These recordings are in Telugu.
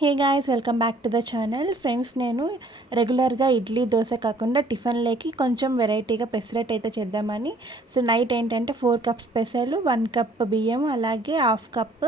Hey guys welcome back to the channel. Friends నేను రెగ్యులర్గా ఇడ్లీ దోశ కాకుండా టిఫిన్లోకి కొంచెం వెరైటీగా పెసరట్ అయితే చేద్దామని. సో నైట్ ఏంటంటే ఫోర్ కప్స్ పెసలు వన్ కప్ బియ్యం అలాగే హాఫ్ కప్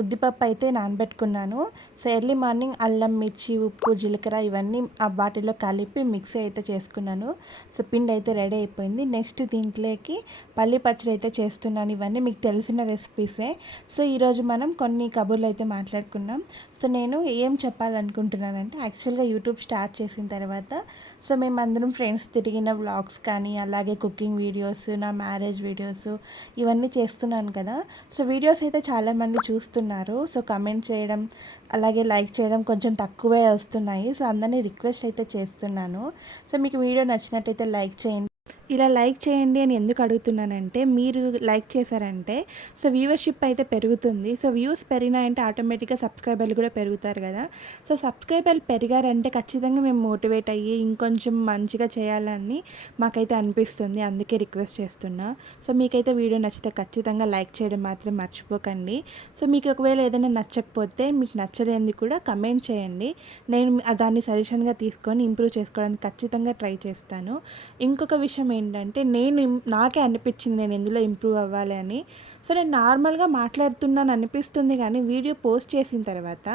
ఉద్దిపప్పు అయితే నానబెట్టుకున్నాను. సో ఎర్లీ మార్నింగ్ అల్లం మిర్చి ఉప్పు జీలకర్ర ఇవన్నీ వాటిలో కలిపి మిక్సీ అయితే చేసుకున్నాను. సో పిండి అయితే రెడీ అయిపోయింది. నెక్స్ట్ దీంట్లోకి పల్లి పచ్చడి అయితే చేస్తున్నాను. ఇవన్నీ మీకు తెలిసిన రెసిపీసే. సో ఈరోజు మనం కొన్ని కబుర్లు అయితే మాట్లాడుకున్నాం సో నేను ఏం చెప్పాలనుకుంటున్నానంటే యాక్చువల్గా యూట్యూబ్ స్టార్ట్ చేసిన తర్వాత సో మేము అందరం ఫ్రెండ్స్ తిరిగిన వ్లాగ్స్ కానీ అలాగే కుకింగ్ వీడియోస్ నా మ్యారేజ్ వీడియోస్ ఇవన్నీ చేస్తున్నాను కదా. సో వీడియోస్ అయితే చాలామంది చూస్తున్నారు. సో కమెంట్ చేయడం అలాగే లైక్ చేయడం కొంచెం తక్కువే వస్తున్నాయి. సో అందరినీ రిక్వెస్ట్ అయితే చేస్తున్నాను. సో మీకు వీడియో నచ్చినట్టయితే లైక్ చేయండి. ఇలా లైక్ చేయండి అని ఎందుకు అడుగుతున్నానంటే మీరు లైక్ చేశారంటే సో వ్యూవర్షిప్ అయితే పెరుగుతుంది. సో వ్యూస్ పెరిగినాయంటే ఆటోమేటిక్గా సబ్స్క్రైబర్లు కూడా పెరుగుతారు కదా. సో సబ్స్క్రైబర్లు పెరిగారంటే ఖచ్చితంగా మేము మోటివేట్ అయ్యి ఇంకొంచెం మంచిగా చేయాలని మాకైతే అనిపిస్తుంది. అందుకే రిక్వెస్ట్ చేస్తున్నా. సో మీకైతే వీడియో నచ్చితే ఖచ్చితంగా లైక్ చేయడం మాత్రం మర్చిపోకండి. సో మీకు ఒకవేళ ఏదైనా నచ్చకపోతే మీకు నచ్చలేంది కూడా కమెంట్ చేయండి. నేను దాన్ని సజెషన్గా తీసుకొని ఇంప్రూవ్ చేసుకోవడానికి ఖచ్చితంగా ట్రై చేస్తాను. ఇంకొక విషయం ఏంటంటే నేను నాకే అనిపించింది నేను ఎందులో ఇంప్రూవ్ అవ్వాలి అని. సో నేను నార్మల్గా మాట్లాడుతున్నాను అనిపిస్తుంది కానీ వీడియో పోస్ట్ చేసిన తర్వాత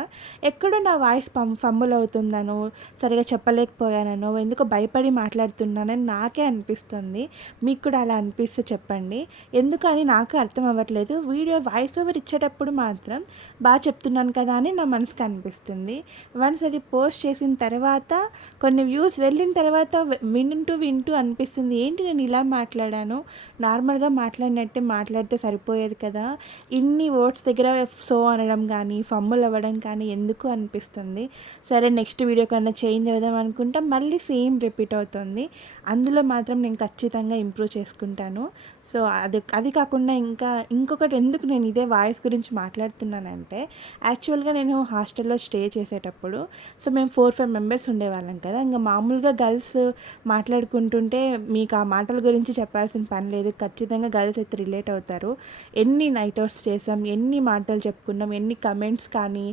ఎక్కడో నా వాయిస్ పం ఫంబుల్ అవుతుందనో సరిగా చెప్పలేకపోయానో ఎందుకో భయపడి మాట్లాడుతున్నానని నాకే అనిపిస్తుంది. మీకు కూడా అలా అనిపిస్తే చెప్పండి. ఎందుకని నాకు అర్థం అవ్వట్లేదు. వీడియో వాయిస్ ఓవర్ ఇచ్చేటప్పుడు మాత్రం బాగా చెప్తున్నాను కదా అని నా మనసుకు అనిపిస్తుంది. వన్స్ అది పోస్ట్ చేసిన తర్వాత కొన్ని వ్యూస్ వెళ్ళిన తర్వాత వింటూ వింటూ అనిపిస్తుంది. ఏంటి నేను ఇలా మాట్లాడాను? నార్మల్గా మాట్లాడినట్టే మాట్లాడితే సరిపోయి అయిపోయేది కదా. ఇన్ని వర్డ్స్ దగ్గర సో అనడం కానీ ఫమ్ములు అవ్వడం కానీ ఎందుకు అనిపిస్తుంది? సరే నెక్స్ట్ వీడియో కన్నా చేంజ్ అవుదాం అనుకుంటా. మళ్ళీ సేమ్ రిపీట్ అవుతుంది. అందులో మాత్రం నేను ఖచ్చితంగా ఇంప్రూవ్ చేసుకుంటాను. సో అది అది కాకుండా ఇంకా ఇంకొకటి ఎందుకు నేను ఇదే వాయిస్ గురించి మాట్లాడుతున్నానంటే యాక్చువల్గా నేను హాస్టల్లో స్టే చేసేటప్పుడు సో మేము ఫోర్ ఫైవ్ మెంబర్స్ ఉండేవాళ్ళం కదా ఇంకా మామూలుగా గర్ల్స్ మాట్లాడుకుంటుంటే మీకు ఆ మాటల గురించి చెప్పాల్సిన పని లేదు. ఖచ్చితంగా గర్ల్స్ అయితే రిలేట్ అవుతారు. ఎన్ని నైట్ అవుట్స్ చేసాం ఎన్ని మాటలు చెప్పుకున్నాం ఎన్ని కమెంట్స్ కానీ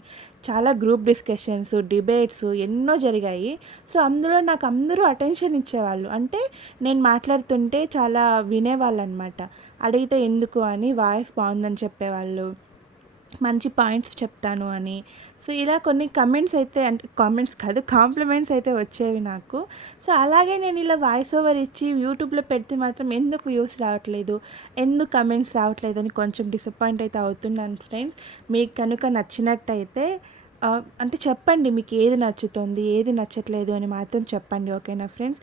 చాలా గ్రూప్ డిస్కషన్స్ డిబేట్స్ ఎన్నో జరిగాయి. సో అందులో నాకు అందరూ అటెన్షన్ ఇచ్చేవాళ్ళు. అంటే నేను మాట్లాడుతుంటే చాలా వినేవాళ్ళు అనమాట అనమాట అడిగితే ఎందుకు అని వాయిస్ బాగుందని చెప్పేవాళ్ళు. మంచి పాయింట్స్ చెప్తాను అని. సో ఇలా కొన్ని కమెంట్స్ అయితే అంటే కామెంట్స్ కాదు కాంప్లిమెంట్స్ అయితే వచ్చేవి నాకు. సో అలాగే నేను ఇలా వాయిస్ ఓవర్ ఇచ్చి యూట్యూబ్లో పెడితే మాత్రం ఎందుకు వ్యూస్ రావట్లేదు? ఎందుకు కమెంట్స్ రావట్లేదు అని కొంచెం డిసప్పాయింట్ అయితే అవుతున్నాను ఫ్రెండ్స్ మీకు కనుక నచ్చినట్టయితే అంటే చెప్పండి మీకు ఏది నచ్చుతుంది ఏది నచ్చట్లేదు అని మాత్రం చెప్పండి ఓకేనా ఫ్రెండ్స్